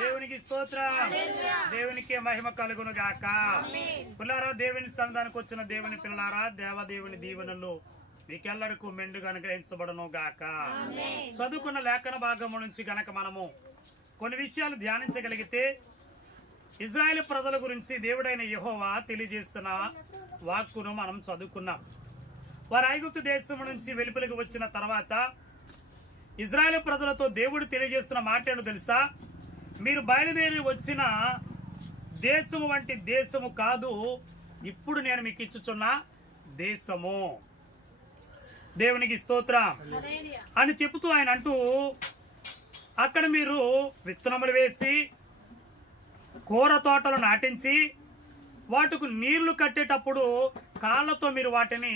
దేవునికి స్తోత్రం. దేవునికి మహిమ కలుగును గాక. పిల్లారా, దేవుని సన్నిధానికి వచ్చిన దేవుని పిల్లారా, దేవదేవుని దీవెనలు మీకెల్లరికూ మెండుగా అనుగ్రహించబడను గాక. చదువుకున్న లేఖన భాగము నుంచి గనక మనము కొన్ని విషయాలు ధ్యానించగలిగితే, ఇజ్రాయేల్ ప్రజల గురించి దేవుడైన యెహోవా తెలియజేస్తున్న వాక్కును మనం చదువుకున్నాం. వారు ఐగుప్తు దేశం నుంచి వెలుపలికి వచ్చిన తర్వాత ఇజ్రాయేల్ ప్రజలతో దేవుడు తెలియజేస్తున్న మాట ఏంటో తెలుసా? మీరు బయలుదేరి వచ్చిన దేశము వంటి దేశము కాదు, ఇప్పుడు నేను మీకు ఇచ్చుచున్న దేశము. దేవునికి స్తోత్రం అని చెబుతూ ఆయన అంటూ, అక్కడ మీరు విత్తనములు వేసి కూర తోటలు నాటించి వాటికి నీళ్లు కట్టేటప్పుడు కాళ్ళతో మీరు వాటిని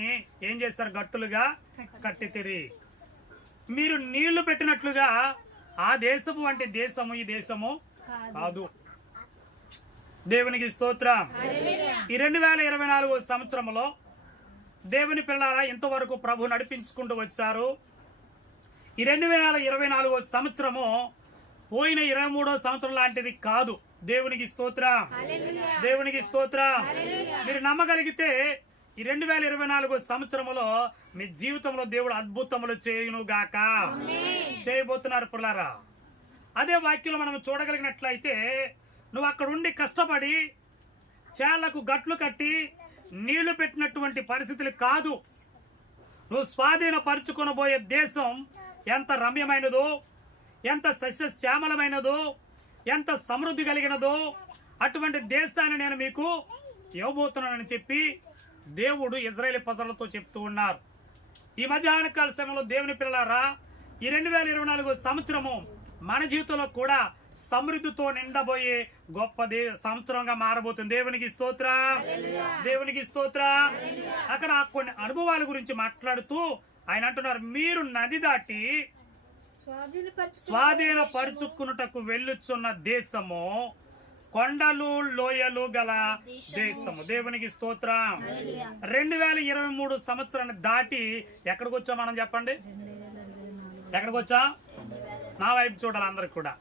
ఏం చేశారు? గట్టులుగా కట్టితిరి. మీరు నీళ్లు పెట్టినట్లుగా ఆ దేశము వంటి దేశము ఈ దేశము కాదు. దేవునికి స్తోత్రం. ఈ 2024 సంవత్సరంలో దేవుని పిల్లారా, ఇంతవరకు ప్రభు నడిపించుకుంటూ వచ్చారు. ఈ 2024 సంవత్సరము పోయిన 23వ సంవత్సరం లాంటిది కాదు. దేవునికి స్తోత్రం. దేవునికి స్తోత్రం. మీరు నమ్మగలిగితే ఈ 2024 సంవత్సరంలో మీ జీవితంలో దేవుడు అద్భుతములు చేయును గాక. చేయబోతున్నారు పిల్లారా. అదే వాక్యంలో మనం చూడగలిగినట్లయితే, నువ్వు అక్కడ ఉండి కష్టపడి చేళ్లకు గట్లు కట్టి నీళ్లు పెట్టినటువంటి పరిస్థితులు కాదు. నువ్వు స్వాధీనపరుచుకొనబోయే దేశం ఎంత రమ్యమైనదో, ఎంత సస్యశ్యామలమైనదో, ఎంత సమృద్ధి కలిగినదో అటువంటి దేశాన్ని నేను మీకు ఇవ్వబోతున్నానని చెప్పి దేవుడు ఇజ్రాయేల్ ప్రజలతో చెప్తూ ఉన్నారు. ఈ మధ్యాహ్న కాల సమయంలో దేవుని పిల్లలారా, ఈ 2024 సంవత్సరము మన జీవితంలో కూడా సమృద్ధితో నిండబోయే గొప్ప సంవత్సరంగా మారబోతుంది. దేవునికి స్తోత్రం. దేవునికి స్తోత్రం. అక్కడ కొన్ని అనుభవాల గురించి మాట్లాడుతూ ఆయన అంటున్నారు, మీరు నది దాటి స్వాధీనపరుచుకున్నటకు వెళ్ళుచున్న దేశము కొండలు లోయలు గల దేశము. దేవునికి స్తోత్రం. 2023 సంవత్సరాన్ని దాటి ఎక్కడికి వచ్చాం మనం? చెప్పండి, ఎక్కడికి వచ్చాం? నా వైపు చూడాలి అందరికి కూడా.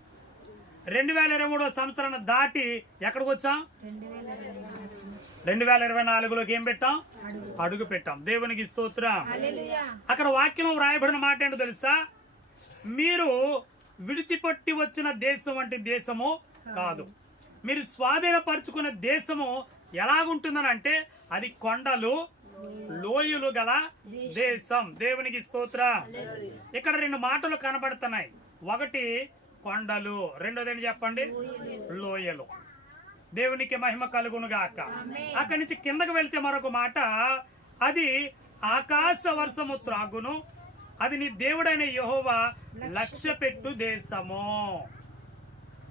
2023 సంవత్సరాన్ని దాటి ఎక్కడికి వచ్చాం? 2024లోకి ఏం పెట్టాం? అడుగు పెట్టాం. దేవునికి స్తోత్రం. అక్కడ వాక్యం వ్రాయబడిన మాట ఏంటో తెలుసా? మీరు విడిచిపెట్టి వచ్చిన దేశం వంటి దేశము కాదు. మీరు స్వాధీనపరుచుకున్న దేశము ఎలాగుంటుందని అంటే, అది కొండలు లోయలు గల దేశం. దేవునికి స్తోత్రం. ఇక్కడ 2 మాటలు కనబడుతున్నాయి. ఒకటి కొండలు, రెండోది ఏంటి చెప్పండి? లోయలు. దేవునికి మహిమ కలుగును గాక. అక్కడి నుంచి కిందకు వెళ్తే మరొక మాట, అది ఆకాశ వర్షము త్రాగును, అది నీ దేవుడైన యెహోవా లక్ష్యపెట్టు దేశము.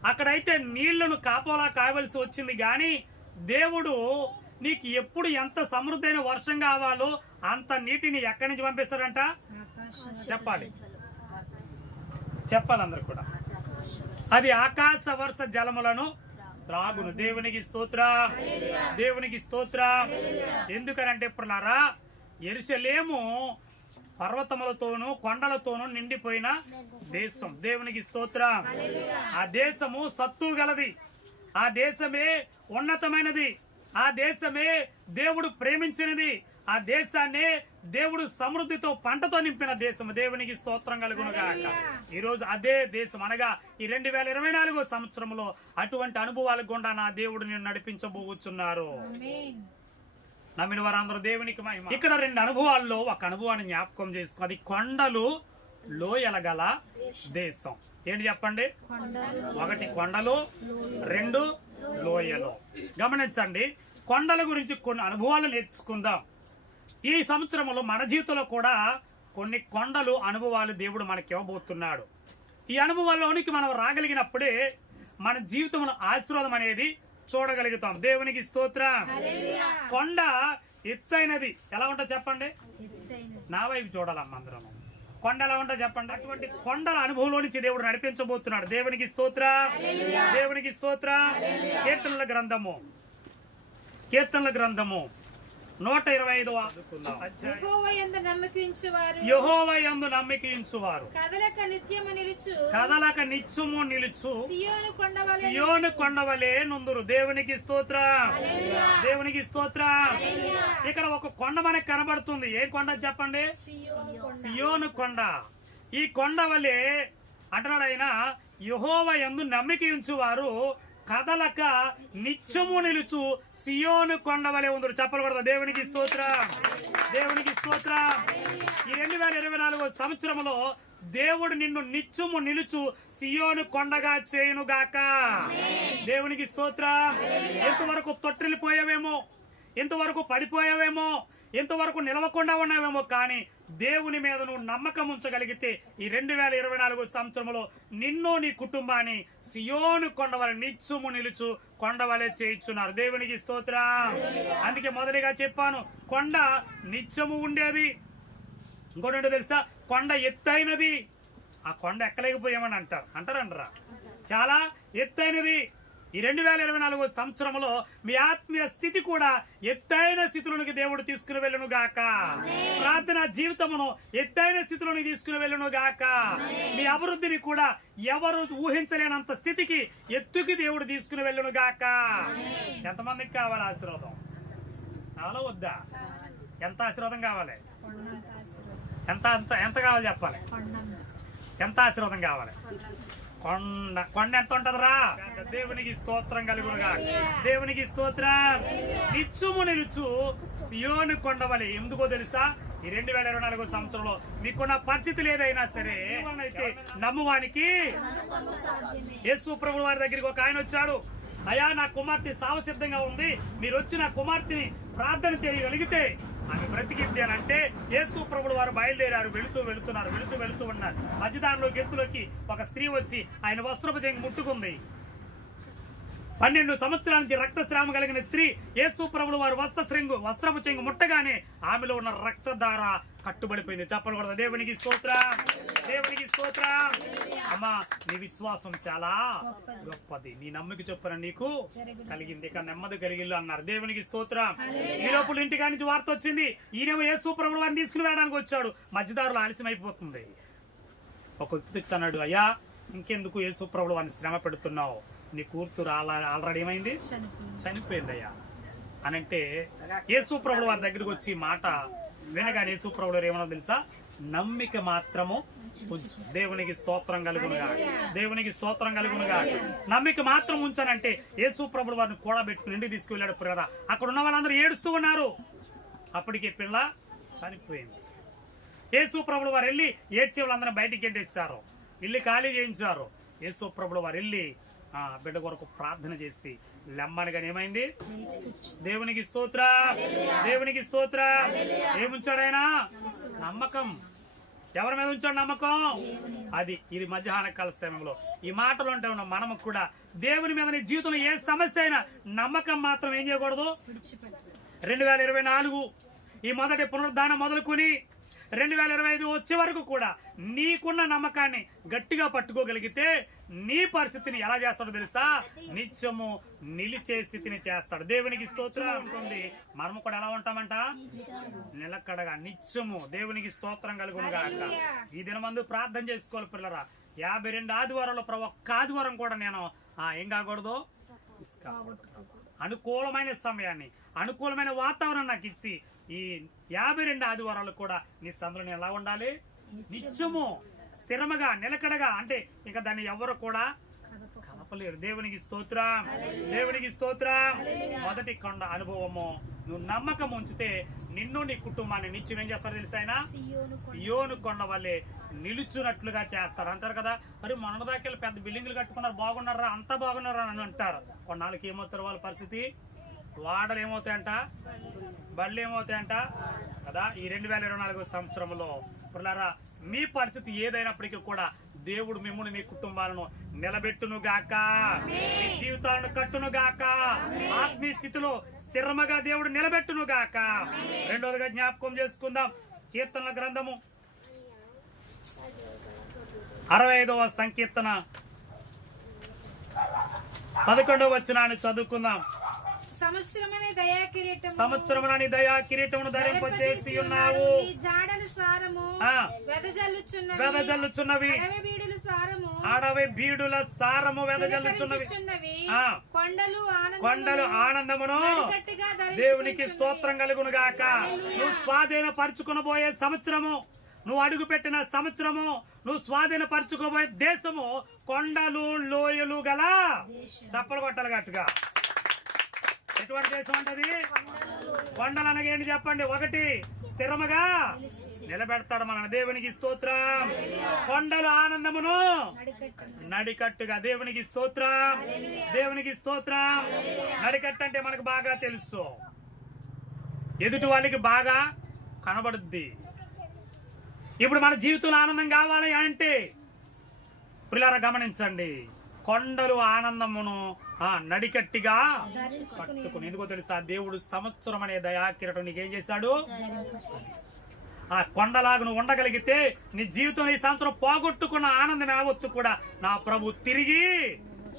అక్కడైతే నీళ్లను కాపోలా కావలసి వచ్చింది, గాని దేవుడు నీకు ఎప్పుడు ఎంత సమృద్ధైన వర్షం కావాలో అంత నీటిని ఎక్కడి నుంచి పంపిస్తాడంట? చెప్పాలి, చెప్పాలి అందరు కూడా. అది ఆకాశ వర్ష జలములను త్రాగును. దేవునికి స్తోత్రం. దేవునికి స్తోత్రం. ఎందుకనంటే పిల్లారా, యెరూషలేము పర్వతములతోనూ కొండలతోనూ నిండిపోయిన దేశం. దేవునికి స్తోత్రం. ఆ దేశము సత్తు గలది. ఆ దేశమే ఉన్నతమైనది. ఆ దేశమే దేవుడు ప్రేమించినది. ఆ దేశాన్ని దేవుడు సమృద్ధితో పంటతో నింపిన దేశం. దేవునికి స్తోత్రం కలుగును గాక. ఈ రోజు అదే దేశం అనగా ఈ 2024 సంవత్సరంలో అటువంటి అనుభవాల గుండా నా దేవుడు నేను నడిపించబోచున్నారు. నమ్మిన వారందరూ దేవునికి మహిమ. ఇక్కడ 2 అనుభవాల్లో ఒక అనుభవాన్ని జ్ఞాపకం చేసుకో. అది కొండలు లోయల గల దేశం. ఏంటి చెప్పండి? ఒకటి కొండలు, 2 లోయలు. గమనించండి, కొండల గురించి కొన్ని అనుభవాలు నేర్చుకుందాం. ఈ సంవత్సరంలో మన జీవితంలో కూడా కొన్ని కొండలు అనుభవాలు దేవుడు మనకి ఇవ్వబోతున్నాడు. ఈ అనుభవాల్లోనికి మనం రాగలిగినప్పుడే మన జీవితంలో ఆశీర్వాదం అనేది చూడగలుగుతాం. దేవునికి స్తోత్రం. కొండ ఎత్తైనది. ఎలా ఉంటా చెప్పండి? నా వైపు చూడాలమ్మ అందరం. కొండ ఎలా ఉంటా చెప్పండి? అటువంటి కొండల అనుభవంలో నుంచి దేవుడు నడిపించబోతున్నాడు. దేవునికి స్తోత్రం. దేవునికి స్తోత్రం. కీర్తనల గ్రంథము 125వ యెహోవా యందు నమ్మకించువారు యెహోవా యందు నమ్మకించువారు కదలక నిత్యము నిలుచు సియోను కొండవలే నుందురు. దేవునికి స్తోత్రం, దేవునికి స్తోత్రం. ఇక్కడ ఒక కొండ మనకు కనబడుతుంది. ఏ కొండ చెప్పండి? సియోను కొండ. ఈ కొండ వలె అంటున్నాడు ఆయన, యెహోవా యందు నమ్మకించువారు కదలక నిత్యము నిలుచు సియోను కొండ వలె ఉందరు. చెప్పకూడదు. దేవునికి స్తోత్రం, దేవునికి స్తోత్రం. ఈ 2024 సంవత్సరంలో దేవుడు నిన్ను నిత్యము నిలుచు సియోను కొండగా చేయునుగాక. దేవునికి స్తోత్రం. ఎంతవరకు తొట్టిల్లిపోయావేమో, ఎంతవరకు పడిపోయావేమో, ఎంతవరకు నిలవకుండా ఉన్నావేమో, కానీ దేవుని మీద నువ్వు నమ్మకం ఉంచగలిగితే ఈ 2024 సంవత్సరంలో నిన్ను నీ కుటుంబాన్ని సియోను కొండవలె నిత్యము నిలుచు కొండవలె చేయించున్నారు. దేవునికి స్తోత్రం. అందుకే మొదటిగా చెప్పాను, కొండ నిత్యము ఉండేది. ఇంకోటి తెలుసా? కొండ ఎత్తైనది. ఆ కొండ ఎక్కలేకపోయామని అంటారా? చాలా ఎత్తైనది. ఈ 2024 సంవత్సరంలో మీ ఆత్మీయ స్థితి కూడా ఎత్తైన స్థితిలోనికి దేవుడు తీసుకుని వెళ్ళును గాక. ప్రార్థన జీవితమును ఎత్తైన స్థితిలోనికి తీసుకుని వెళ్ళును గాక. మీ అభివృద్ధిని కూడా ఎవరు ఊహించలేనంత స్థితికి ఎత్తుకి దేవుడు తీసుకుని వెళ్ళును గాక. ఎంతమందికి కావాలి ఆశీర్వాదం? కావాలా వద్దా? ఎంత ఆశీర్వాదం కావాలి? ఎంత ఎంత ఎంత కావాలి చెప్పాలి? ఎంత ఆశీర్వాదం కావాలి? కొండ ఎంత ఉంటదిరా? దేవునికి స్తోత్రం కలుగునుగా. దేవునికి స్తోత్రం. నిత్యము నిలుచు సియోను కొండవలె. ఎందుకో తెలుసా? ఈ 2024 సంవత్సరంలో మీకున్న పరిస్థితులు ఏదైనా సరే అయితే నమ్మువానికి యేసు ప్రభువు వారి దగ్గరికి ఒక ఆయన వచ్చాడు. అయ్యా, నా కుమార్తె సావసిద్ధంగా ఉంది, మీరు వచ్చి నా కుమార్తెని ప్రార్థన చేయగలిగితే ఆమె బ్రతికిద్ది అని అంటే యేసు ప్రభువు వారు బయలుదేరారు. వెళుతూ ఉన్నారు. మధ్యదారిలో గెత్తులోకి ఒక స్త్రీ వచ్చి ఆయన వస్త్రపు చెంగు ముట్టుకుంది. 12 సంవత్సరాల నుంచి రక్తస్రావం కలిగిన స్త్రీ యేసు ప్రభువు వారు వస్త్రపు చెంగు ముట్టగానే ఆమెలో ఉన్న రక్తధార కట్టుబడిపోయింది. చెప్పకూడదు. దేవునికి స్తోత్రం, దేవునికి స్తోత్రం. అమ్మా, నీ విశ్వాసం చాలా గొప్పది. నీ నమ్మిక చొప్పున నీకు కలిగింది, ఇక నెమ్మది కలిగిల్లు అన్నారు. దేవునికి స్తోత్రం. ఈ లోపల ఇంటికా నుంచి వార్త వచ్చింది, ఈయనేమో యేసు ప్రభువు వారిని తీసుకుని వెళ్ళడానికి వచ్చాడు. మధ్యదారులు ఆలస్యం అయిపోతుంది. ఒక వ్యక్తి అన్నాడు, అయ్యా, ఇంకెందుకు యేసు ప్రభువు వారిని శ్రమ పెడుతున్నావు? నీ కూతురు ఆల్రెడీ ఏమైంది? చనిపోయిందయ్యా అని అంటే యేసు ప్రభువు వారి దగ్గరికి వచ్చి మాట వినగానే యేసు ప్రభువు వారు ఏమన్నా తెలుసా? నమ్మిక మాత్రము ఉంచు. దేవునికి స్తోత్రం కలుగునుగా, దేవునికి స్తోత్రం కలుగునుగా. నమ్మిక మాత్రం ఉంచానంటే యేసు ప్రభువు వారిని కూడబెట్టుకుని ఇంటికి తీసుకువెళ్ళాడు. ప్రియరా, అక్కడ ఉన్న వాళ్ళందరూ ఏడుస్తూ ఉన్నారు. అప్పటికే పిల్ల చనిపోయింది. యేసు ప్రభువు వారు వెళ్ళి ఏడ్చే వాళ్ళందరూ బయటికి గెంటేశారు, ఇల్లు ఖాళీ చేయించారు. యేసు ప్రభువు వారు వెళ్ళి బిడ్డ కొరకు ప్రార్థన చేసి లెమ్మనగా ఏమైంది? దేవునికి స్తోత్రం, దేవునికి స్తోత్రం. ఏముంచాడైనా? నమ్మకం. ఎవరి మీద ఉంచాడు నమ్మకం? అది ఇది మధ్యాహ్న కాల సమయంలో ఈ మాటలు అంటే ఉన్న మనము కూడా దేవుని మీద నీ జీవితంలో ఏ సమస్య అయినా నమ్మకం మాత్రం ఏం చేయకూడదు. 2024 ఈ మొదటి పునరుద్ధానం మొదలుకొని 2025 వచ్చే వరకు కూడా నీకున్న నమ్మకాన్ని గట్టిగా పట్టుకోగలిగితే నీ పరిస్థితిని ఎలా చేస్తాడో తెలుసా? నిత్యము నిలిచే స్థితిని చేస్తాడు. దేవునికి స్తోత్రం ఉంటుంది. మనము కూడా ఎలా ఉంటామంట? నిలకడగా నిత్యము. దేవునికి స్తోత్రం కలుగునుగా. ఈ దినమందు ప్రార్థన చేసుకోవాలి పిల్లరా. 52 ఆదివారాల్లో ఒక్క ఆదివారం కూడా నేను ఏం కాకూడదు, అనుకూలమైన సమయాన్ని, అనుకూలమైన వాతావరణం నాకు ఇచ్చి ఈ 52 ఆదివారాలు కూడా నీ సందులో ఎలా ఉండాలి? నిత్యము స్థిరముగా నిలకడగా. అంటే ఇక దాన్ని ఎవరు కూడా కలపలేరు. దేవునికి స్తోత్రం, దేవునికి స్తోత్రం. మొదటి కొండ అనుభవము. నువ్వు నమ్మకం ఉంచితే నిన్ను నీ కుటుంబాన్ని నిత్యం ఏం చేస్తారో తెలుసా? ఆయన సియోను కొండ వల్లే నిలుచున్నట్లుగా చేస్తారు అంటారు కదా. మరి మొన్నదాకెళ్ళి పెద్ద బిల్డింగ్లు కట్టుకున్నారు, బాగున్నారా, అంతా బాగున్నారా అని అంటారు. కొన్నాళ్ళకి ఏమవుతారు వాళ్ళ పరిస్థితి? వాడలు ఏమవుతాయంట, బళ్ళు ఏమవుతాయంట కదా. ఈ 2024 సంవత్సరంలో పిల్లరా, మీ పరిస్థితి ఏదైనప్పటికీ కూడా దేవుడు మిమ్మల్ని మీ కుటుంబాలను నిలబెట్టును గాక, మీ జీవితాలను కట్టును గాక, ఆత్మీయ స్థితిలో స్థిరముగా దేవుడు నిలబెట్టును గాక. రెండోదిగా జ్ఞాపకం చేసుకుందాం, కీర్తనల గ్రంథము 65వ సంకీర్తన 11వ వచనాన్ని చదువుకుందాం. సంవత్సరమనే దయా కిరీటము సంవత్సరమునని దయా కిరీటమును ధరింపచేసి ఉన్నావు. నీ జాడల సారము ఆ, వెదజల్లుచున్నవి అడవి బీడుల సారము అడవి బీడుల సారము వెదజల్లుచున్నవి. చిలకరించుచున్నవి. ఆ, కొండలు ఆనందమును గట్టిగా దేవునికి స్తోత్రం కలుగును గాక. నువ్వు స్వాధీన పరుచుకునబోయే సంవత్సరము, నువ్వు అడుగు పెట్టిన సంవత్సరము, నువ్వు స్వాధీన పరుచుకోబోయే దేశము కొండలు లోయలు గల, చప్పలు కొట్టాలి గట్టుగా. ఎటువంటి దేశం అంటది? కొండలు అనగా ఏంటి చెప్పండి? ఒకటి, స్థిరముగా నిలబెడతాడు మన దేవునికి స్తోత్రం. కొండలు ఆనందమును నడికట్టుగా, దేవునికి స్తోత్రం, దేవునికి స్తోత్రం. నడికట్టు అంటే మనకు బాగా తెలుసు, ఎదుటి వాళ్ళకి బాగా కనబడుద్ది. ఇప్పుడు మన జీవితంలో ఆనందం కావాలి అంటే పిల్లరా గమనించండి, కొండలు ఆనందమును నడికట్టిగా పట్టుకుని. ఎందుకో తెలుసా? దేవుడు సంవత్సరం అనే దయాకిరటం నీకేం చేశాడు? ఆ కొండలాగా నువ్వు ఉండగలిగితే నీ జీవితం ఈ సంవత్సరం పోగొట్టుకున్న ఆనందం యావత్తు కూడా నా ప్రభు తిరిగి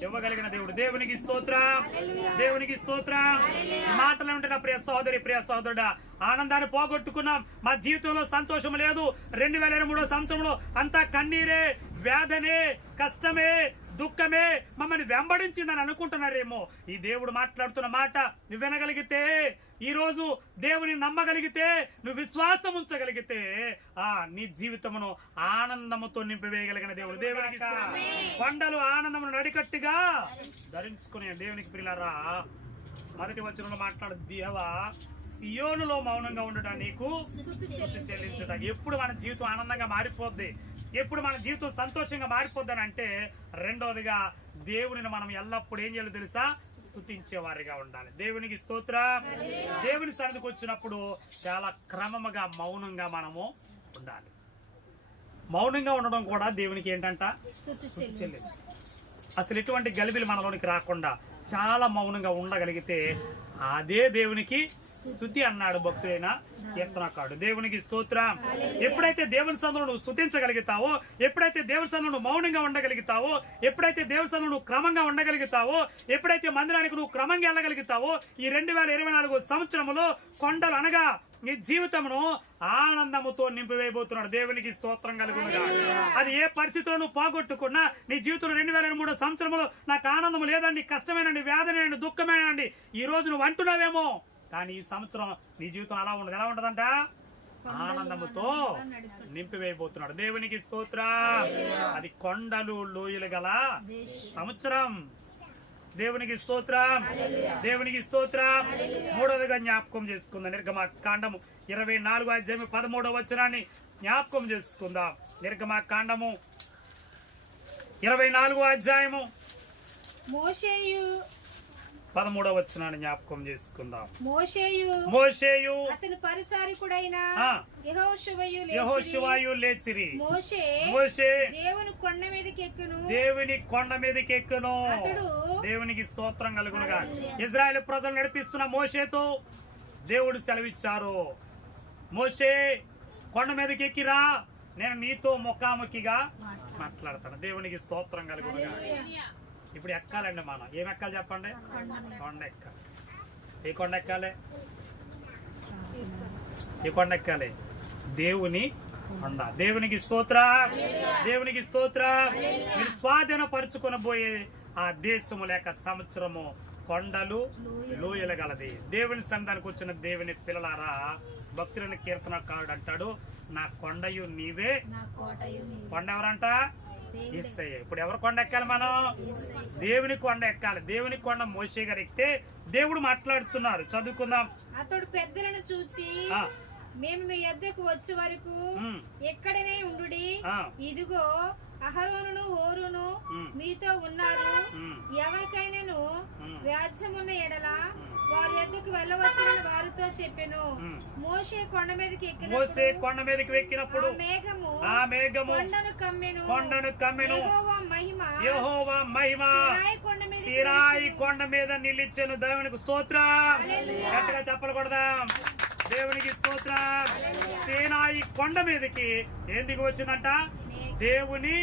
ఇవ్వగలిగిన దేవుడు. దేవునికి స్తోత్రం, దేవునికి స్తోత్రం. ఈ మాటలు ఉంటే నా ప్రియ సహోదరి, ప్రియ సహోదరుడా, ఆనందాన్ని పోగొట్టుకున్నాం, మా జీవితంలో సంతోషం లేదు. 2023 సంవత్సరంలో అంతా కన్నీరే, వేదనే, కష్టమే, దుఃఖమే మమ్మల్ని వెంబడించిందని అనుకుంటున్నారేమో. ఈ దేవుడు మాట్లాడుతున్న మాట నువ్వు వినగలిగితే, ఈ రోజు దేవుని నమ్మగలిగితే, నువ్వు విశ్వాసం ఉంచగలిగితే నీ జీవితమును ఆనందముతో నింపివేయగలిగిన దేవుడు. దేవునికి కొండలు ఆనందమును నడికట్టుగా ధరించుకునే దేవునికి ప్రియులారా. మొదటి వచనంలో మాట్లాడు, దేవా సియోనులో మౌనంగా ఉండటం నీకు స్తుతి చెల్లించుట. ఎప్పుడు మన జీవితం ఆనందంగా మారిపోద్ది, ఎప్పుడు మన జీవితం సంతోషంగా మారిపోద్దని అంటే, రెండోదిగా దేవునిని మనం ఎల్లప్పుడూ ఏం చేయాలో తెలుసా? స్తుతించే వారిగా ఉండాలి. దేవునికి స్తోత్రం. దేవుని సన్నిధికి వచ్చినప్పుడు చాలా క్రమముగా మౌనంగా మనము ఉండాలి. మౌనంగా ఉండడం కూడా దేవునికి ఏంటంట? స్తుతి చెల్లించు. అసలు ఎటువంటి గలిబిలు మనలోనికి రాకుండా చాలా మౌనంగా ఉండగలిగితే అదే దేవునికి స్తుతి అన్నాడు భక్తుడైన కీర్తనకారుడు. దేవునికి స్తోత్రం. ఎప్పుడైతే దేవుని సన్నిధిలో నువ్వు స్తుతించగలుగుతావో, ఎప్పుడైతే దేవుని సన్నిధిలో నువ్వు మౌనంగా ఉండగలుగుతావో, ఎప్పుడైతే దేవుని సన్నిధిలో నువ్వు క్రమంగా ఉండగలుగుతావో, ఎప్పుడైతే మందిరానికి నువ్వు క్రమంగా వెళ్ళగలుగుతావో, ఈ 2024 సంవత్సరంలో కొండలు అనగా నీ జీవితమును ఆనందముతో నింపివేయబోతున్నాడు. దేవునికి స్తోత్రం కలుగునుగా. అది ఏ పరిస్థితిలో నువ్వు పోగొట్టుకున్నా, నీ జీవితంలో 2023 సంవత్సరంలో నాకు ఆనందం లేదండి, కష్టమేనండి, వేదనేనండి, దుఃఖమేనండి ఈ రోజు నువ్వు అంటున్నావేమో, కానీ ఈ సంవత్సరం నీ జీవితం అలా ఉండదు. ఎలా ఉంటదంట? ఆనందముతో నింపివేయబోతున్నాడు. దేవునికి స్తోత్రం. అది కొండలు లోయలు గల సంవత్సరం. దేవునికి స్తోత్రం, దేవునికి స్తోత్రం. మూడవదిగా జ్ఞాపకం చేసుకుందాం. నిర్గమకాండము 24వ అధ్యాయం 13వ వచనాన్ని జ్ఞాపకం చేసుకుందాం. నిర్గమకాండము 24వ అధ్యాయము మోషేయు 13వ వచనాన్ని జ్ఞాపకం చేసుకుందాం. మోషేయు అతని పరిచారకుడైన యెహోషువయు లేచిరి. మోషే దేవుని కొండ మీదకి ఎక్కును. దేవునికి స్తోత్రం కలుగునుగా. ఇజ్రాయెల్ ప్రజలు నడిపిస్తున్న మోషేతో దేవుడు సెలవిచ్చారు, మోషే కొండ మీదకి ఎక్కిరా, నేను నీతో ముఖాముఖిగా మాట్లాడతాను. దేవునికి స్తోత్రం కలుగునుగా. ఇప్పుడు ఎక్కాలండి మనం. ఏం ఎక్కాలి చెప్పండి? కొండ ఎక్కాలి. ఏ కొండ ఎక్కాలి? ఏ కొండ ఎక్కాలి? దేవుని కొండ. దేవునికి స్తోత్రం, దేవునికి స్తోత్రం. మీరు స్వాధీన పరుచుకొనబోయే ఆ దేశము లేక సంవత్సరము కొండలు లోయలు గలది. దేవుని సన్నిధానికి వచ్చిన దేవుని పిల్లలారా, భక్తులని కీర్తనకారుడు అంటాడు, నా కొండయు నీవే. కొండ ఎవరంట? యేసయ్య. ఇప్పుడు ఎవరు కొండ ఎక్కాలి? మనం దేవుని కొండ ఎక్కాలి. దేవుని కొండ మోషే గారు ఎక్కితే దేవుడు మాట్లాడుతున్నారు. చదువుకుందాం. అతడు పెద్దలను చూచి, మేము మీ యొద్దకు వచ్చే వరకు ఎక్కడనే ఉండుడి. ఇదిగో అహరోనును హోరును మీతో ఉన్నారు. ఎవరికైనాను వ్యాజ్యమున్న ఎడల వారి యొద్దకు వెళ్ళవచ్చునని వారితో చెప్పెను. మోషే కొండ మీదకి ఎక్కినప్పుడు ఆ మేఘము కొండను కమ్మెను. యెహోవా మహిమ సీనాయి కొండ మీద నిలిచెను. దేవునికి స్తోత్రం. గట్టిగా చెప్పకూడదాం. దేవునికి స్తోత్రం. సీనాయి కొండ మీదకి ఏం దిగి వచ్చిందంట? దేవుని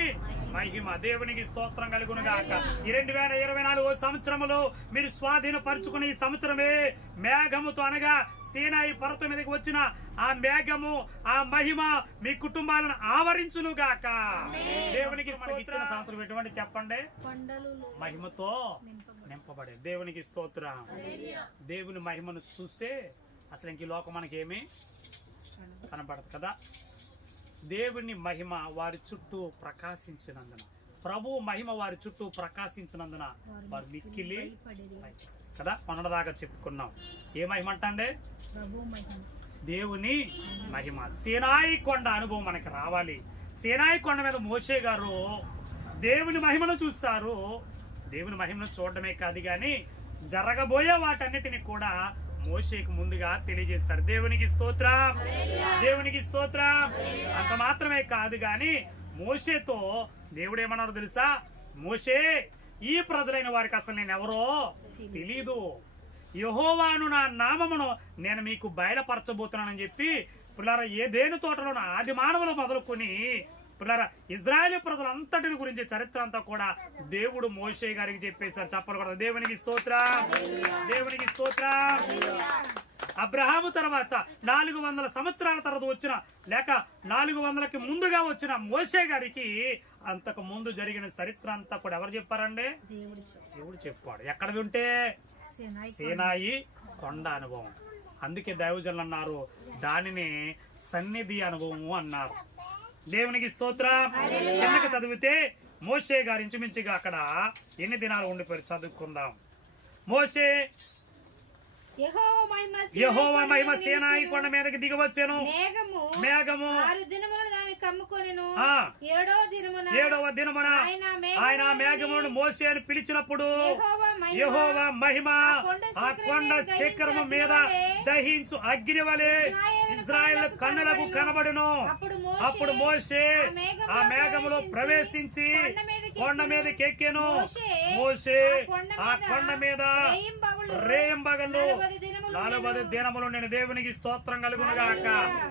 మహిమ. దేవునికి స్తోత్రం కలుగును గాక. ఈ 2024 సంవత్సరములో మీరు స్వాధీనపరుచుకున్న ఈ సంవత్సరమే మేఘముతో అనగా సీనాయి పర్వతం మీదకి వచ్చిన ఆ మేఘము, ఆ మహిమ మీ కుటుంబాలను ఆవరించును గాక. దేవునికి ఇచ్చిన సంవత్సరం ఎటువంటి చెప్పండి, మహిమతో నింపబడే. దేవునికి స్తోత్రం. దేవుని మహిమను చూస్తే అసలు ఇంక ఈ లోకం మనకేమీ కనబడదు కదా. దేవుని మహిమ వారి చుట్టూ ప్రకాశించినందున, ప్రభు మహిమ వారి చుట్టూ ప్రకాశించినందున వారు మిక్కిలి కదా. మొన్నదాకా చెప్పుకున్నాం. ఏ మహిమ అంటండి, దేవుని మహిమ. సీనాయి కొండ అనుభవం మనకి రావాలి. సీనాయి కొండ మీద మోషే గారు దేవుని మహిమను చూస్తారు. దేవుని మహిమను చూడడమే కాదు గాని జరగబోయే వాటన్నిటిని కూడా మోషేకు ముందుగా తెలియజేశారు. దేవునికి స్తోత్రం, దేవునికి స్తోత్రం. అంత మాత్రమే కాదు గాని మోషేతో దేవుడు ఏమన్నారు తెలుసా, మోషే ఈ ప్రజలైన వారికి అసలు నేను ఎవరో తెలీదు, యెహోవాను నా నామమును నేను మీకు బయలుపరచబోతున్నానని చెప్పి పిల్లరా ఏదేను తోటలో ఆది మానవులు మొదలుకొని పిల్లరా ఇజ్రాయేల్ ప్రజలంతటిని గురించి చరిత్ర అంతా కూడా దేవుడు మోషే గారికి చెప్పేశారు. చెప్పలు కూడా దేవునికి స్తోత్రం, దేవునికి స్తోత్రం. అబ్రహాము తర్వాత 400 సంవత్సరాల తర్వాత వచ్చిన లేక 400కి ముందుగా వచ్చిన మోషే గారికి అంతకు ముందు జరిగిన చరిత్ర అంతా కూడా ఎవరు చెప్పారండి, దేవుడు చెప్పాడు. ఎక్కడ వింటే సీనాయి కొండ అనుభవం. అందుకే దైవజనులు అన్నారు దానిని సన్నిధి అనుభవము అన్నారు. దేవునికి స్తోత్రం. కిందకి చదివితే మోషే గారి ఇంచుమించుగా అక్కడ ఎన్ని దినాలు ఉండిపోయి చదువుకుందాం. మోషే యెహోవా మహిమ సీనాయి కొండ మీదకి దిగవచ్చెను, మేఘము 6 దినములు దానికి కమ్ముకొనెను. 7వ దినమున ఆయన మేఘమును మోషేను పిలిచినప్పుడు యెహోవా మహిమ ఆ కొండ శిఖరము మీద దహించు అగ్ని వలె ఇశ్రాయేలు కన్నులకు కనబడును. అప్పుడు మోషే ఆ మేఘములో ప్రవేశించి కొండ మీదకి ఎక్కెను. మోషే ఆ కొండ మీద రేయింబగళ్ళు 40 దినములు నేను దేవునికి స్తోత్రం కలుగును గాక.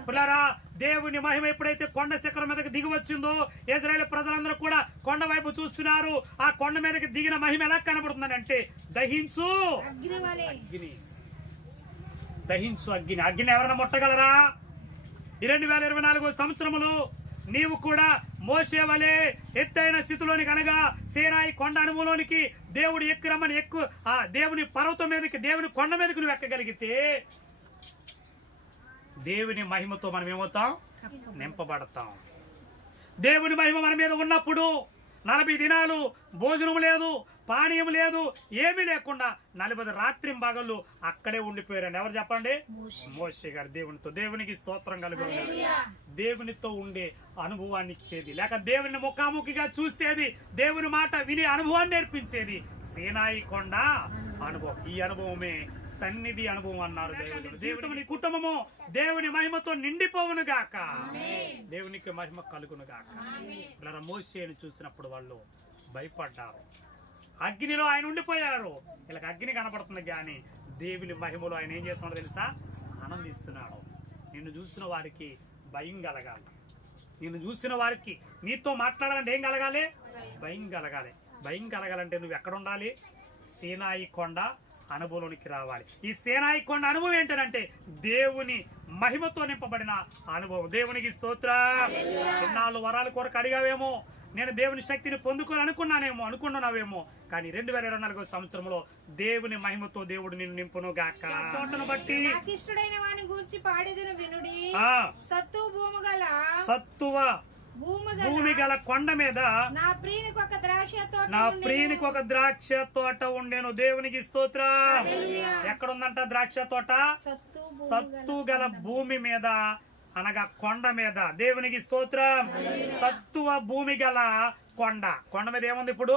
పిల్లరా దేవుని మహిమ ఎప్పుడైతే కొండ శిఖరం మీదకి దిగి వచ్చిందో ఇశ్రాయేల్ ప్రజలందరూ కూడా కొండ వైపు చూస్తున్నారు. ఆ కొండ మీదకి దిగిన మహిమ ఎలా కనబడుతుందని అంటే దహించు అగ్ని, దహించు అగ్ని. అగ్ని ఎవరైనా ముట్టగలరా? 2024 సంవత్సరములు నీవు కూడా మోషే వలె ఎత్తైన స్థితిలోనికి అనగా సీనాయి కొండ అనుభవంలోనికి దేవుడు ఎక్కిరమ్మని ఆ దేవుని పర్వతం మీదకి దేవుని కొండ మీదకి నువ్వు ఎక్కగలిగితే దేవుని మహిమతో మనం ఏమవుతాం, నింపబడతాం. దేవుని మహిమ మన మీద ఉన్నప్పుడు 40 దినాలు భోజనం లేదు, పానీయం లేదు, ఏమీ లేకుండా 40 రాత్రింబగళ్ళు అక్కడే ఉండిపోయారండి. ఎవరు చెప్పండి? మోషే గారు దేవునితో. దేవునికి స్తోత్రం కలుగును. దేవునితో ఉండే అనుభవాన్ని ఇచ్చేది లేక దేవుని ముఖాముఖిగా చూసేది, దేవుని మాట విని అనుభవాన్ని నేర్పించేది సీనాయి కొండ అనుభవం. ఈ అనుభవమే సన్నిధి అనుభవం అన్నారు దేవుడు. దేవుని కుటుంబము దేవుని మహిమతో నిండిపోవును గాక, దేవునికి మహిమ కలుగును గాక. ఇలా మోషేను చూసినప్పుడు వాళ్ళు భయపడ్డారు. అగ్నిలో ఆయన ఉండిపోయారు. వీళ్ళకి అగ్ని కనపడుతుంది కానీ దేవుని మహిమలో ఆయన ఏం చేస్తున్నాడో తెలుసా, ఆనందిస్తున్నాడు. నిన్ను చూసిన వారికి భయం కలగాలి. నిన్ను చూసిన వారికి నీతో మాట్లాడాలంటే ఏం కలగాలి, భయం కలగాలి. భయం కలగాలంటే నువ్వు ఎక్కడ ఉండాలి, సీనాయి కొండ అనుభవంలోనికి రావాలి. ఈ సీనాయి కొండ అనుభవం ఏంటంటే దేవుని మహిమతో నింపబడిన అనుభవం. దేవునికి స్తోత్రం. ఎన్నాళ్ళు వరాల కొరకు అడిగావేమో, నేను దేవుని శక్తిని అనుకున్నావేమో కానీ 2024 సంవత్సరంలో దేవుని మహిమతో దేవుడు నిన్ను నింపును గాక. తోటను బట్టి సత్తువ భూమి గల కొండ మీద నా ప్రియునికి ఒక ద్రాక్ష తోట ఉండేను. దేవునికి స్తోత్రం. ఎక్కడుందంట ద్రాక్ష తోట? సత్తు గల భూమి మీద అనగా కొండ మీద. దేవునికి స్తోత్రం. సత్తువ భూమి గల కొండ. కొండ మీద ఏముంది ఇప్పుడు?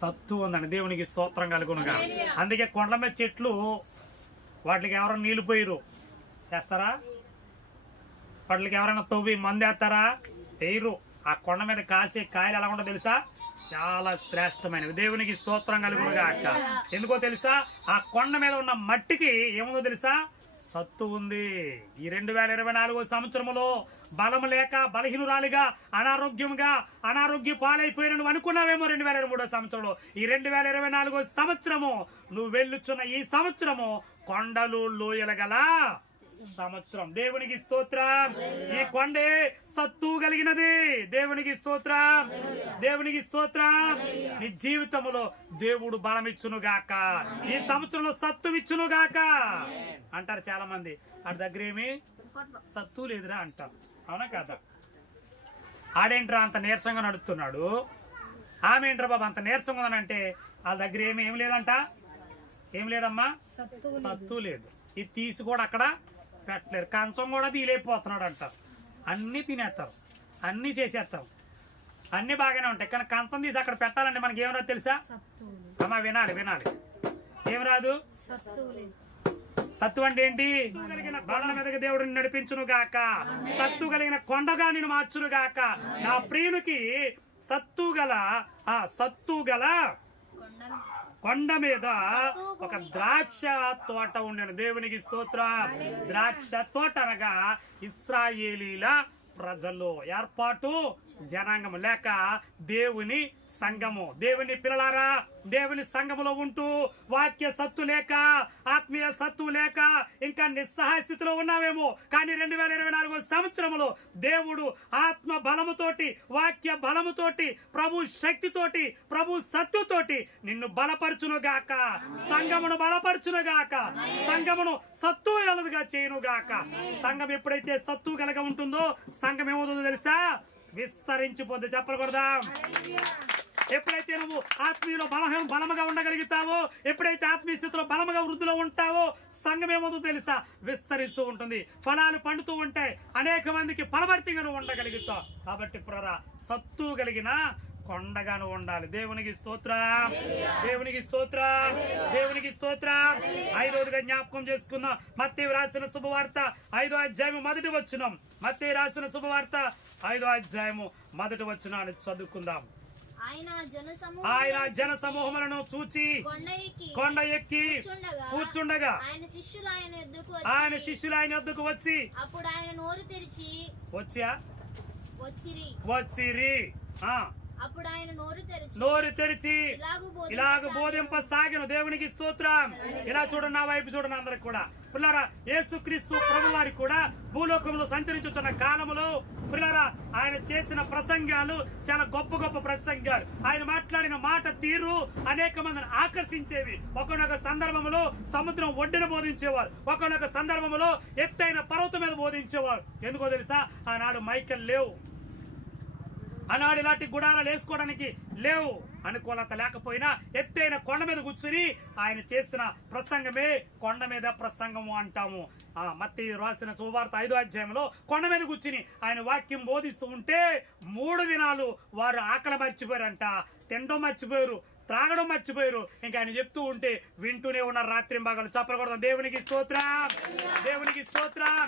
సత్తు ఉందండి. దేవునికి స్తోత్రం కలుగునుగా. అందుకే కొండ మీద చెట్లు వాటికి ఎవరైనా నీళ్లు పోయిరు చేస్తారా? వాటికి ఎవరైనా తవ్వి మందేస్తారా? వేయరు. ఆ కొండ మీద కాసే కాయలు ఎలా ఉండో తెలుసా? చాలా శ్రేష్టమైనవి. దేవునికి స్తోత్రం కలుగునుగా అక్క. ఎందుకో తెలుసా? ఆ కొండ మీద ఉన్న మట్టికి ఏముందో తెలుసా? సత్తు ఉంది. ఈ 2024 సంవత్సరంలో బలం లేక బలహీనురాలిగా అనారోగ్య పాలైపోయిన నువ్వు అనుకున్నావేమో 2023 సంవత్సరంలో. ఈ 2024 సంవత్సరము నువ్వు వెళ్ళుచున్న ఈ సంవత్సరము కొండలు లోయల గల సంవత్సరం. దేవునికి స్తోత్రం. ఈ కొండే సత్తు కలిగినది. దేవునికి స్తోత్రం. దేవునికి స్తోత్రం. నీ జీవితంలో దేవుడు బలమిచ్చును గాక. ఈ సంవత్సరంలో సత్తు ఇచ్చును గాక అంటారు చాలా మంది. వాడి దగ్గర ఏమి సత్తు లేదురా అంటారు. అవునా కదా? ఆడేంట్రా అంత నీరసంగా నడుస్తున్నాడు, ఆమె ఏంట్రా బాబు అంత నీరసంగా ఉందనంటే వాళ్ళ దగ్గర ఏం లేదంట. ఏం లేదమ్మా, సత్తు లేదు. ఇది తీసి కూడా అక్కడ పెట్టలేరు. కంచం కూడా తీలేకపోతున్నాడు అంట. అన్నీ తినేస్తారు, అన్నీ చేసేస్తాం, అన్నీ బాగానే ఉంటాయి. కానీ కంచం తీసి అక్కడ పెట్టాలంటే మనకి ఏం రాదు తెలుసా అమ్మా? వినాలి ఏం రాదు. సత్తు అంటే ఏంటి? కలిగిన బలం మీదకి దేవుడిని నడిపించును గాక, సత్తు కలిగిన కొండగా నేను మార్చును గాక. నా ప్రియునికి సత్తు గల కొండ మీద ఒక ద్రాక్ష తోట ఉండేను. దేవునికి స్తోత్రం. ద్రాక్ష తోట అనగా ఇశ్రాయేలీల ప్రజలు ఏర్పాటు జనాంగము లేక దేవుని సంఘము. దేవుని పిల్లలారా, దేవుని సంఘములో ఉంటూ వాక్య సత్తు లేక, ఆత్మీయ సత్తు లేక ఇంకా నిస్సహాయ స్థితిలో ఉన్నావేమో. కానీ 2024 సంవత్సరంలో దేవుడు ఆత్మ బలముతోటి, వాక్య బలముతోటి, ప్రభు శక్తితోటి, ప్రభు సత్తుతోటి నిన్ను బలపరచును గాక, సంఘమును బలపరచును గాక, సంఘమును సత్తు గలదుగా చేయును గాక. సంఘం ఎప్పుడైతే సత్తు కలగా ఉంటుందో సంఘం ఏమవుతుందో తెలుసా? విస్తరించిపోద్ది. చెప్పకూడదా? ఎప్పుడైతే నువ్వు ఆత్మీయులో బలముగా ఉండగలుగుతావో, ఎప్పుడైతే ఆత్మీయ స్థితిలో బలముగా వృద్ధిలో ఉంటావో సంఘం ఏమవుతుందో తెలుసా? విస్తరిస్తూ ఉంటుంది, ఫలాలు పండుతూ ఉంటాయి, అనేక మందికి ఫలభర్తిగా నువ్వు ఉండగలుగుతావు. కాబట్టి ప్రరా సత్తు కలిగిన కొండగాను ఉండాలి. దేవునికి స్తోత్రం. దేవునికి స్తోత్రం. దేవునికి స్తోత్రం. 5వదిగా జ్ఞాపకం చేసుకుందాం. మత్తయి రాసిన శుభవార్త 5వ అధ్యాయము 1వ వచనం. మత్తయి రాసిన శుభవార్త 5వ అధ్యాయము 1వ వచనాన్ని చదువుకుందాం. ఆయన జన సమూహములను చూచి కొండ ఎక్కి కూర్చుండగా ఆయన శిష్యులు ఆయన యొద్దకు వచ్చి అప్పుడు ఆయన నోరు తెరిచి వచ్చిరి. అప్పుడు ఆయన నోరు తెరిచి ఇలాగ బోధింపసాగిన. దేవునికి స్తోత్రం. ఇలా చూడండి, నా వైపు చూడండి అందరికి కూడా. పిల్లరా, యేసుక్రీస్తు ప్రభు వారికి కూడా భూలోకంలో సంచరించుతున్న కాలములో పిల్లరా ఆయన చేసిన ప్రసంగాలు చాలా గొప్ప ప్రసంగాలు. ఆయన మాట్లాడిన మాట తీరు అనేక మందిని ఆకర్షించేవి. ఒకనొక సందర్భంలో సముద్రం ఒడ్డున బోధించేవారు, ఒకనొక సందర్భంలో ఎత్తైన పర్వతం మీద బోధించేవారు. ఎందుకో తెలుసా? ఆనాడు మైకల్ లేవు, ఆనాడు ఇలాంటి గుడారాలు వేసుకోవడానికి లేవు. అనుకూలత లేకపోయినా ఎత్తైన కొండ మీద కూర్చుని ఆయన చేసిన ప్రసంగమే కొండ మీద ప్రసంగము అంటాము. మత్తయి రాసిన శుభవార్త 5వ అధ్యాయంలో కొండ మీద కూర్చుని ఆయన వాక్యం బోధిస్తూ ఉంటే 3 దినాలు వారు ఆకలి మర్చిపోయారంట, తినడం మర్చిపోయారు, త్రాగడం మర్చిపోయారు. ఇంకా ఆయన చెప్తూ ఉంటే వింటూనే ఉన్నారు రాత్రింబాగాలు. చెప్పకూడదు. దేవునికి స్తోత్రం. దేవునికి స్తోత్రం.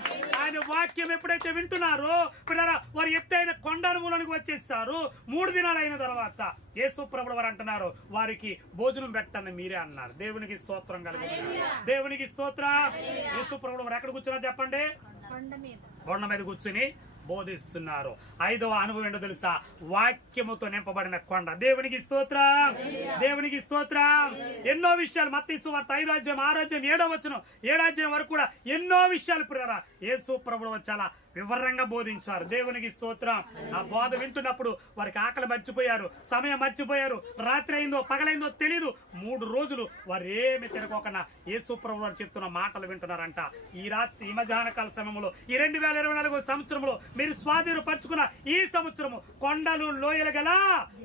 ఆయన వాక్యం ఎప్పుడైతే వింటున్నారో పిల్లరా వారు ఎత్తైన కొండనుమూలనికి వచ్చేసారు. 3 దినాలు అయిన తర్వాత యేసు ప్రభువు వారు అంటున్నారు, వారికి భోజనం పెట్టండి మీరే అన్నారు. దేవునికి స్తోత్రం కలుగుతుంది. దేవునికి స్తోత్రం. యేసు ప్రభువు వారు ఎక్కడ కూర్చున్నారు చెప్పండి? కొండ మీద కూర్చుని బోధిస్తున్నారు. 5వ అనుభవం ఏంటో తెలుసా? వాక్యముతో నింపబడిన కొండ. దేవునికి స్తోత్రం. దేవునికి స్తోత్రం. ఎన్నో విషయాలు మత్తయి సువార్త 5వ అధ్యాయం 6వ అధ్యాయం 7వ వచనం 7వ అధ్యాయం వరకు కూడా ఎన్నో విషయాలు ప్రియరా యేసు ప్రభువు చాలా వివరంగా బోధించారు. దేవునికి స్తోత్రం. ఆ బోధ వింటున్నప్పుడు వారికి ఆకలి మర్చిపోయారు, సమయం మర్చిపోయారు, రాత్రి అయిందో పగలైందో తెలీదు. 3 రోజులు వారు ఏమి తినకోకుండా యేసు ప్రభువు వారు చెప్తున్న మాటలు వింటున్నారంట. ఈ మధ్యాహ్న కాల సమయంలో ఈ 2024 సంవత్సరంలో మీరు స్వాధీనం పరుచుకున్న ఈ సంవత్సరము కొండలు లోయలు గల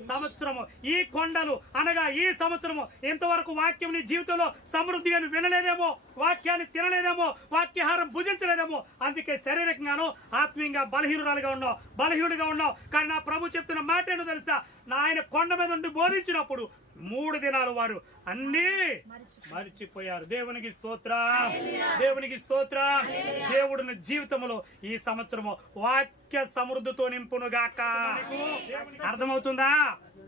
సంవత్సరము. ఈ కొండలు అనగా ఈ సంవత్సరము ఇంతవరకు వాక్యం నీ జీవితంలో సమృద్ధిగా వినలేదేమో, వాక్యాన్ని తినలేదేమో, వాక్యాహారం భుజించలేదేమో. అందుకే శారీరకంగాను ఆత్మీయంగా బలహీనుడిగా ఉన్నావు. కానీ నా ప్రభు చెప్తున్న మాట ఏంటో తెలుసా? నా ఆయన కొండ మీద ఉండి బోధించినప్పుడు 3 దినాలు వారు అన్నీ మర్చిపోయారు. దేవునికి స్తోత్రం. దేవునికి స్తోత్రం. దేవుడిని జీవితంలో ఈ సంవత్సరము వాక్య సమృద్ధితో నింపునుగాక. అర్థమవుతుందా?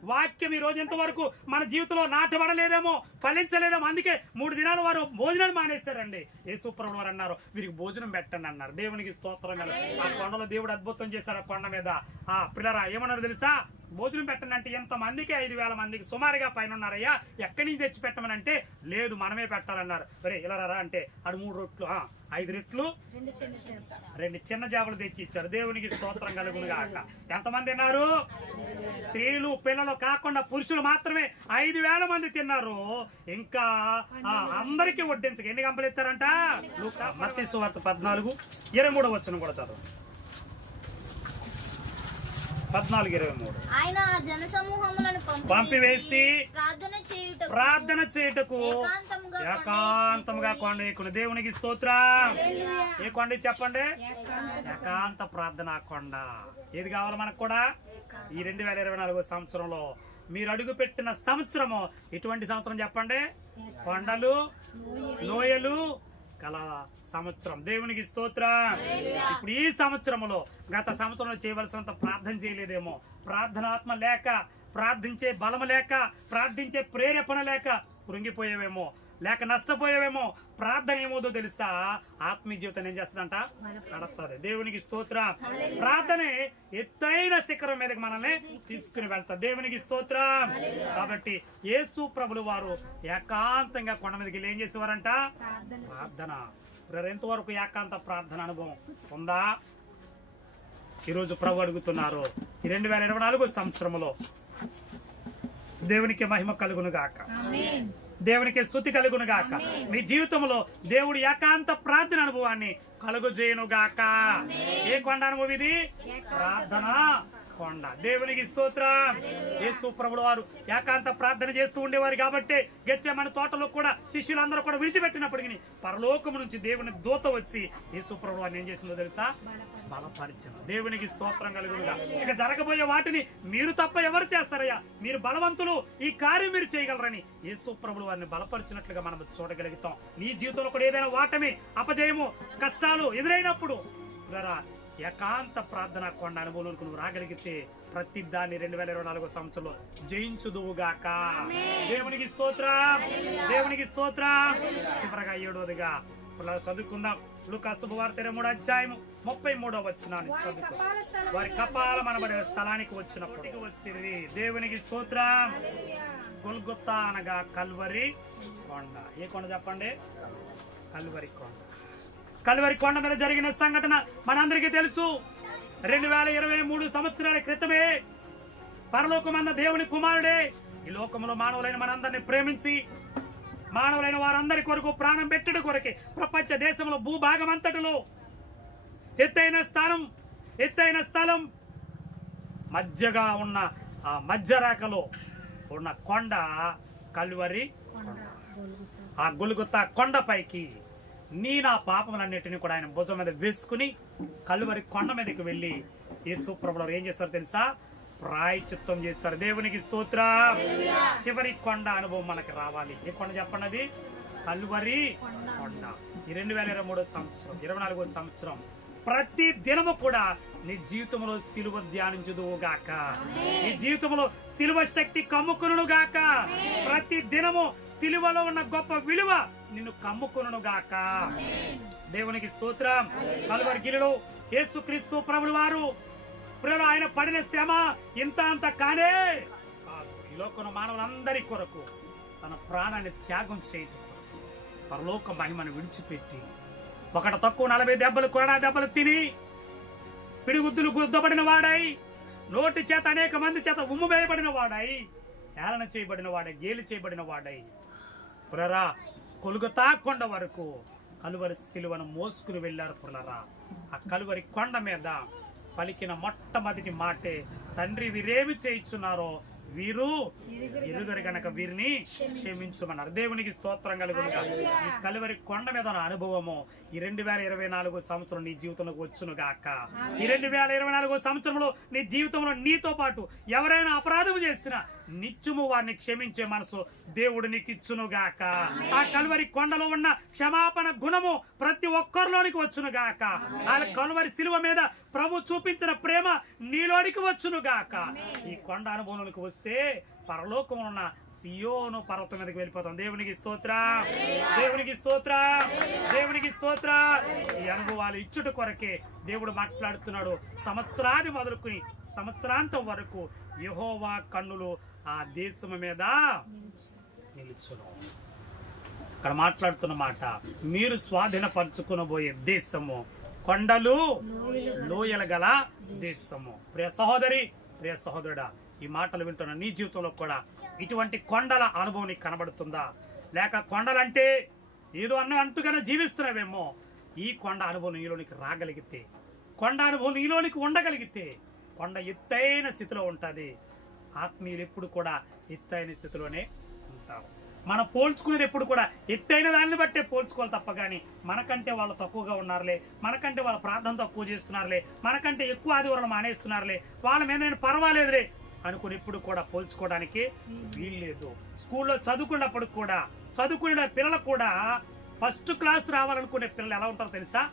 వాక్యం ఈ రోజు ఇంతవరకు మన జీవితంలో నాటబడలేదేమో, ఫలించలేదేమో. అందుకే 3 దినాలు వారు భోజనాలు మానేశారండి. యేసుప్రభువు వారు అన్నారు, వీరికి భోజనం పెట్టండి అన్నారు. దేవునికి స్తోత్రం కదా. ఆ కొండలో దేవుడు అద్భుతం చేశారు. ఆ కొండ మీద పిల్లరా ఏమన్నారు తెలుసా? భోజనం పెట్టండి అంటే ఎంతమందికి? 5,000 మందికి సుమారుగా పైన ఉన్నారయ్యా, ఎక్కడి నుంచి తెచ్చి పెట్టమని అంటే, లేదు మనమే పెట్టాలన్నారు. సరే ఇలా రా అంటే ఆడు 3 రొట్లు 5 రొట్లు 2 చిన్న చేపలు తెచ్చి ఇచ్చారు. దేవునికి స్తోత్రం కలుగును గాక. ఎంతమంది తిన్నారు? స్త్రీలు పిల్లలు కాకుండా పురుషులు మాత్రమే 5,000 మంది తిన్నారు. ఇంకా అందరికీ వడ్డించక ఎన్ని గంపలు ఇస్తారంట? మత్తయి సువార్త 14:23 వచనం కూడా చదువు. 14:23. ఆయన జనసమూహములను పంపివేసి ప్రార్థన చేయుటకు ఏకాంతముగా ఏకాంతముగా కొండ ఎక్కును. దేవునికి స్తోత్రం. ఏ కొండ చెప్పండి? ఏకాంత ప్రార్థన కొండ. ఏది కావాలి మనకు కూడా? ఈ 2024 సంవత్సరంలో మీరు అడుగు పెట్టిన సంవత్సరము ఎటువంటి సంవత్సరం చెప్పండి? కొండలు లోయలు కల సంవత్సరం. దేవునికి స్తోత్రం. ఇప్పుడు ఈ సంవత్సరంలో గత సంవత్సరంలో చేయవలసినంత ప్రార్థన చేయలేదేమో, ప్రార్థనాత్మ లేక, ప్రార్థించే బలము లేక, ప్రార్థించే ప్రేరేపణ లేక కృంగిపోయేవేమో, లేక నష్టపోయేవేమో. ప్రార్థన ఏమోదో తెలుసా? ఆత్మీయ జీవితం ఏం చేస్తుందంట? నడుస్తుంది. దేవునికి స్తోత్రం. ప్రార్థనే ఎత్తైన శిఖరం మీదకి మనల్ని తీసుకుని వెళ్తారు. దేవునికి స్తోత్రం. కాబట్టి యేసు ప్రభులు వారు ఏకాంతంగా కొండ మీదకి ఏం చేసేవారంట? ప్రార్థన. ఎంతవరకు ఏకాంత ప్రార్థన అనుభవం ఉందా? ఈరోజు ప్రభు అడుగుతున్నారు, ఈ 2024 సంవత్సరంలో దేవునికి మహిమ కలుగును గాక, దేవునికి స్తుతి కలుగును గాక. మీ జీవితంలో దేవుడు ఏకాంత ప్రార్థన అనుభవాన్ని కలుగజేయును గాక. ఏ కొండ అనుభవం ఇది? ప్రార్థన కొండ. దేవునికి స్తోత్రం. యేసు ప్రభువు వారు ఏకాంత ప్రార్థన చేస్తూ ఉండేవారు కాబట్టి గెత్సేమనే తోటలో కూడా శిష్యులందరూ కూడా విడిచిపెట్టినప్పటికీ పరలోకము నుంచి దేవుని దూత వచ్చి యేసు ప్రభువు వారిని ఏం చేసిందో తెలుసా? బలపరిచింది. దేవునికి స్తోత్రం కలుగునుగా. ఇక జరగబోయే వాటిని మీరు తప్ప ఎవరు చేస్తారయ్యా? మీరు బలవంతులు, ఈ కార్యం మీరు చేయగలరని యేసు ప్రభువు వారిని బలపరిచినట్లుగా మనం చూడగలుగుతాం. నీ జీవితంలో కూడా ఏదైనా వాటమి, అపజయము, కష్టాలు ఎదురైనప్పుడు ఏకాంత ప్రార్థన కొండ అనుభవంలోకి నువ్వు రాగలిగితే ప్రతి దాన్ని 2024 సంవత్సరంలో జయించుదువుగాక. దేవునికి స్తోత్రం. దేవునికి స్తోత్రం. చివరగా 7వదిగా చదువుకుందాం. లూకా శుభవార్త 23వ అధ్యాయము 33వ వచనాన్ని చదువుకుందాం. వారి కపాల మనబడే స్థలానికి వచ్చినప్పుడు వచ్చింది. దేవునికి స్తోత్రం. గొల్గొతా అనగా కల్వరి కొండ. ఏ కొండ చెప్పండి? కల్వరి కొండ. కల్వరి కొండ మీద జరిగిన సంఘటన మనందరికీ తెలుసు. 2023 సంవత్సరాల క్రితమే పరలోకమన్న దేవుని కుమారుడే ఈ లోకంలో మానవులైన మనందరినీ ప్రేమించి, మానవులైన వారందరి కొరకు ప్రాణం పెట్టడం కొరకే ప్రపంచ దేశంలో భూభాగం అంతటిలో ఎత్తైన స్థలం మధ్యగా ఉన్న ఆ మధ్యరేఖలో ఉన్న కొండ కల్వరి కొండ. ఆ గొల్గొతా కొండపైకి నా పాపములన్నిటిని కూడా ఆయన భుజం మీద వేసుకుని కల్వరి కొండ మీదకి వెళ్ళి యేసు ప్రభువు ఏం చేస్తారు తెలుసా? ప్రాయశ్చిత్తం చేస్తారు. దేవునికి స్తోత్రం. చివరి కొండ అనుభవం మనకి రావాలి. ఏ కొండ చెప్పండి? అది కల్వరి కొండ. ఈ 2023 సంవత్సరం 24వ సంవత్సరం ప్రతి దినము కూడా నీ జీవితంలో సిలువ ధ్యానించుదువుగాక. నీ జీవితంలో సిలువ శక్తి కమ్ముకును గాక. ప్రతి దినము సిలువలో ఉన్న గొప్ప విలువ నిన్ను కమ్ముకును గాక. దేవునికి స్తోత్రం. కల్వరి గిరిలో యేసుక్రీస్తు ప్రభువు వారు ఆయన పడిన శ్రమ ఇంత అంత కానే కాదు. ఈ లోకంలో మానవులందరి కొరకు తన ప్రాణాన్ని త్యాగం చేయటం, పరలోక మహిమను విడిచిపెట్టి ఒకటి తక్కువ 40 దెబ్బలు కొరడా దెబ్బలు తిని పిడిగుద్దులు గుద్దబడిన వాడై, నోటి చేత అనేక మంది చేత ఉమ్ము వేయబడిన వాడై, ఏలన చేయబడిన వాడై, గేలి చేయబడిన వాడై పురరా గొల్గొతా కొండ వరకు కలువరి సిలువను మోసుకుని వెళ్ళారు. పురరా ఆ కలువరి కొండ మీద పలికిన మొట్టమొదటి మాటే, తండ్రి వీరేమి చేయించున్నారో వీరు ఎరుగరు గనక వీరిని క్షమించమన్నారు. దేవునికి స్తోత్రం కలుగునుగా. ఈ కలువరి కొండ మీద అనుభవము ఈ 2024 సంవత్సరం నీ జీవితంలోకి వచ్చును గాక. ఈ 2024 సంవత్సరంలో నీ జీవితంలో నీతో పాటు ఎవరైనా అపరాధం చేసినా నిత్యము వారిని క్షమించే మనసు దేవుడు నీకు ఇచ్చునుగాక. ఆ కల్వరి కొండలో ఉన్న క్షమాపణ గుణము ప్రతి ఒక్కరిలోనికి వచ్చునుగాక. ఆ కల్వరి శిలువ మీద ప్రభు చూపించిన ప్రేమ నీలోనికి వచ్చునుగాక. ఈ కొండ అనుభవంలోనికి వస్తే పరలోకం ఉన్న సియోను పర్వతం మీదకి వెళ్ళిపోతాం. దేవునికి స్తోత్రం, దేవునికి స్తోత్రం, దేవునికి స్తోత్రం. ఈ అనుభవాలు ఇచ్చుట కొరకే దేవుడు మాట్లాడుతున్నాడు. సంవత్సరాది మొదలుకుని సంవత్సరాంతం వరకు యెహోవా కన్నులు ఆ దేశం మీద నిలుచును. ఇక్కడ మాట్లాడుతున్న మాట, మీరు స్వాధీనపరచుకునబోయే దేశము కొండలు లోయల గల దేశము. ప్రియ సహోదరి, ప్రియ సహోదరుడా, ఈ మాటలు వింటున్న నీ జీవితంలో కూడా ఇటువంటి కొండల అనుభవం నీకు కనబడుతుందా? లేక కొండలంటే ఏదో అంటుగానే జీవిస్తున్నావేమో. ఈ కొండ అనుభవం నీలోనికి రాగలిగితే, కొండ అనుభవం నీలోనికి ఉండగలిగితే, కొండ ఎత్తైన స్థితిలో ఉంటుంది. ఆత్మీయులు ఎప్పుడు కూడా ఎత్తైన స్థితిలోనే ఉంటారు. మనం పోల్చుకునేది ఎప్పుడు కూడా ఎత్తైన దాన్ని బట్టే పోల్చుకోవాలి తప్ప కానీ మనకంటే వాళ్ళు తక్కువగా ఉన్నారులే, మనకంటే వాళ్ళ ప్రార్థన తక్కువ చేస్తున్నారులే, మనకంటే ఎక్కువ ఆదివారాలు మానేస్తున్నారులే, వాళ్ళ మీద నేను పర్వాలేదులే అనుకుని ఎప్పుడు కూడా పోల్చుకోవడానికి వీల్లేదు. స్కూల్లో చదువుకున్నప్పుడు కూడా చదువుకునే పిల్లలకు కూడా ఫస్ట్ క్లాస్ రావాలనుకునే పిల్లలు ఎలా ఉంటారో తెలుసా?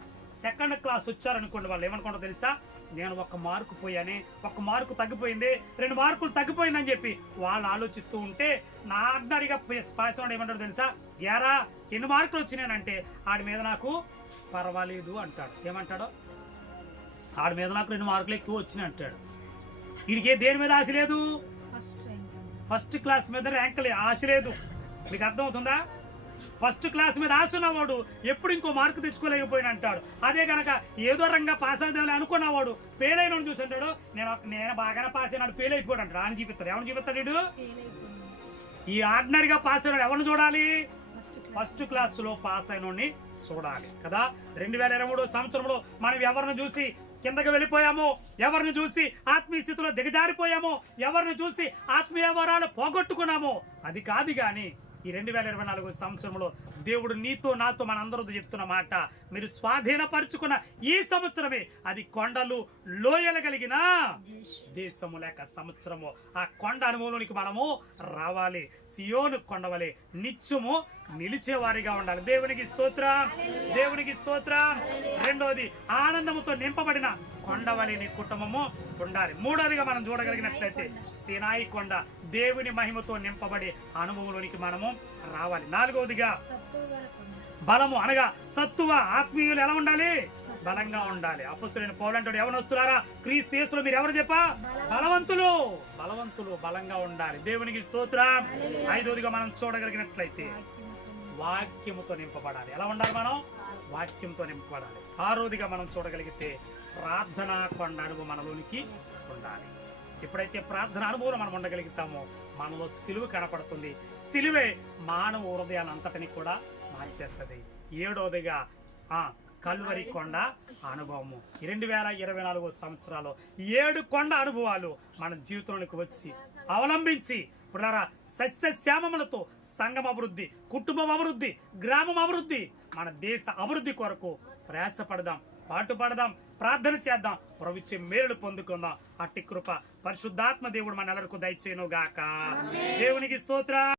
సెకండ్ క్లాస్ వచ్చారనుకోండి, వాళ్ళు ఏమనుకుంటారో తెలుసా? నేను 1 మార్కు పోయానే, 1 మార్కు తగ్గిపోయింది, 2 మార్కులు తగ్గిపోయిందని చెప్పి వాళ్ళు ఆలోచిస్తూ ఉంటే నా ఆర్డినరీగా పాస్ అవ్వడం ఏమంటాడు తెలుసా? యారా ఎన్ని మార్కులు వచ్చినానంటే ఆడి మీద నాకు పర్వాలేదు అంటాడు. ఏమంటాడో? ఆడి మీద నాకు 2 మార్కులు ఎక్కువ వచ్చినాయి అంటాడు. వీడికి దేని మీద ఆశ లేదు, ఫస్ట్ క్లాస్ మీద ర్యాంక్ ఆశ లేదు. మీకు అర్థమవుతుందా? ఫస్ట్ క్లాస్ మీద ఆశ ఉన్నవాడు ఎప్పుడు ఇంకో మార్కు తెచ్చుకోలేకపోయిన అంటాడు. అదే కనుక ఏదో రంగా పాస్ అవుతామని అనుకున్నవాడు ఫెయిల్ అయిన చూసి అంటాడు, నేను బాగానే పాస్ అయినాడు, ఫెయిల్ అయిపోయాడు అంటాడు. అని చూపిస్తాడు. ఎవరిని చూపిస్తాడు వీడు? ఈ ఆర్డినరీగా పాస్ అయినాడు ఎవరిని చూడాలి? ఫస్ట్ క్లాస్ లో పాస్ అయినోడిని చూడాలి కదా. 2023 సంవత్సరంలో మనం ఎవరిని చూసి కిందకి వెళ్ళిపోయామో, ఎవరిని చూసి ఆత్మీయ స్థితిలో దిగజారిపోయామో, ఎవరిని చూసి ఆత్మీయ వరాలు పోగొట్టుకున్నామో అది కాదు. గాని ఈ 2024 సంవత్సరంలో దేవుడు నీతో నాతో మనందరితో చెప్తున్న మాట, మీరు స్వాధీనపరుచుకున్న ఈ సంవత్సరమే అది కొండలు లోయలు కలిగిన దేశము లేక సంవత్సరము. ఆ కొండ అనుభవంలోనికి మనము రావాలి. సియోను కొండవలే నిత్యము నిలిచేవారిగా ఉండాలి. దేవునికి స్తోత్రం, దేవునికి స్తోత్రం. రెండోది, ఆనందముతో నింపబడిన కొండవలే నీ కుటుంబము ఉండాలి. మూడోదిగా మనం చూడగలిగినట్లయితే సినాయి కొండ దేవుని మహిమతో నింపబడి అనుభవంలోనికి మనము రావాలి. నాలుగవదిగా బలము అనగా సత్తువ. ఆత్మీయులు ఎలా ఉండాలి? బలంగా ఉండాలి. అపొస్తలుడైన పౌలు అంటాడు, యవనస్తులారా క్రీస్తు యేసులో మీరు ఎవరు చెప్పా? బలవంతులు. బలవంతులు బలంగా ఉండాలి. దేవునికి స్తోత్రం. ఐదవదిగా మనం చూడగలిగినట్లయితే వాక్యముతో నింపబడాలి. ఎలా ఉండాలి మనం? వాక్యంతో నింపబడాలి. ఆరోదిగా మనం చూడగలిగితే ప్రార్థనా కొండ అనుభవం మనలోనికి ఉండాలి. ఎప్పుడైతే ప్రార్థన అనుభవం మనం ఉండగలుగుతామో మనలో సిలువ కనపడుతుంది. సిలువే మానవ హృదయాలంతటిని కూడా మార్చేస్తుంది. ఏడవదిగా కల్వరి కొండ అనుభవము. 2024 సంవత్సరాలు 7 కొండ అనుభవాలు మన జీవితంలోకి వచ్చి అవలంబించి పునరా సస్యశ్యామములతో సంఘం అభివృద్ధి, కుటుంబం అభివృద్ధి, గ్రామం అభివృద్ధి, మన దేశ అభివృద్ధి కొరకు ప్రయాసపడదాం, పాటుపడదాం, ప్రార్థన చేద్దాం, ప్రభుత్వ మేలులు పొందుకుందాం. అట్టి కృప పరిశుద్ధాత్మ దేవుడు మన నెలకు దయచేయును గాక. దేవునికి స్తోత్రం.